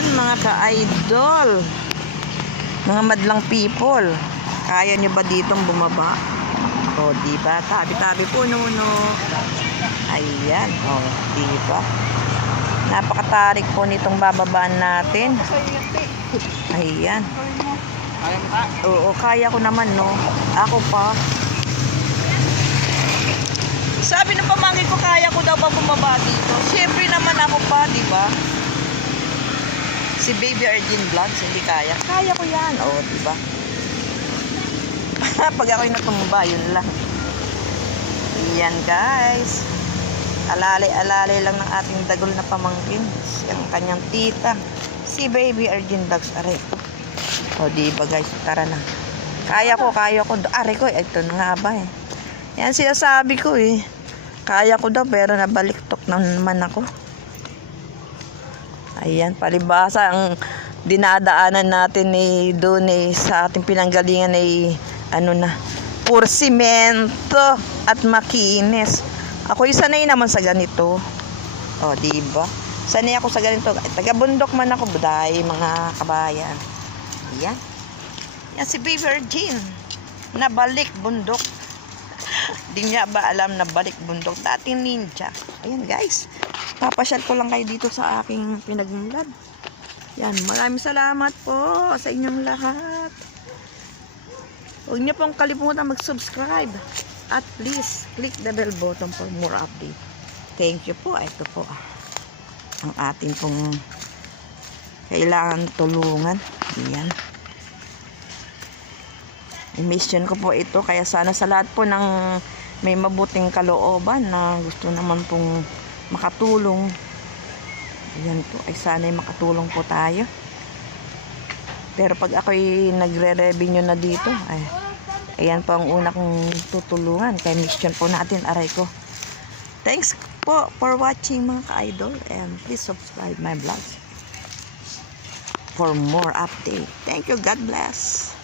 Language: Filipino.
Ayan, mga ka-idol. Mga madlang people. Kaya nyo ba ditong bumaba? O, di ba? Tabi-tabi po, nuno. Ayan, o, di ba? Napakatarik po nitong bababaan natin. Ayan. Oo, kaya ko naman, no? Ako pa. Sabi ng pamangkin ko, kaya ko daw ba bumaba dito? Siyempre naman ako pa, di ba? Si Baby Arjun Vlogs, hindi kaya. Kaya ko yan, oh, di ba? Pag ako'y natumba, yun lang. Yan, guys. Alali-alali lang ng ating dagol na pamangkin. Ang kanyang tita. Si Baby Arjun Vlogs, aray. O, di ba, guys? Tara na. Kaya ko, kaya ko. Aray ko, ito na nga ba eh. Yan sinasabi ko eh. Kaya ko daw pero nabaliktok na naman ako. Ayan, palibasa ang dinadaanan natin eh, doon eh, sa ating pinanggalingan ay ano na, pur simento at makinis. Ako sanay naman sa ganito. O, di ba? Sanay ako sa ganito. Taga-bundok man ako, buday, mga kabayan. Ayan. Yan si Baby Virgin. Nabalik bundok. Di niya ba alam na balik bundok dating ninja. Ayan guys. Papasyal ko lang kayo dito sa aking pinagmulad. Yan. Maraming salamat po sa inyong lahat. Huwag niyo pong kalimutan mag-subscribe. At please, click the bell button for more update. Thank you po. Ito po. ah, Ang ating pong kailangan tulungan. Ayan. mission ko po ito kaya sana sa lahat po ng may mabuting kalooban na gusto naman pong makatulong. Ayan po ay sana ay makatulong po tayo. Pero pag ako'y nagre-revenue na dito ay ayan po ang una kong tutulungan. Kay mission po natin aray ko. Thanks po for watching mga ka-idol and please subscribe my vlog for more update. Thank you. God bless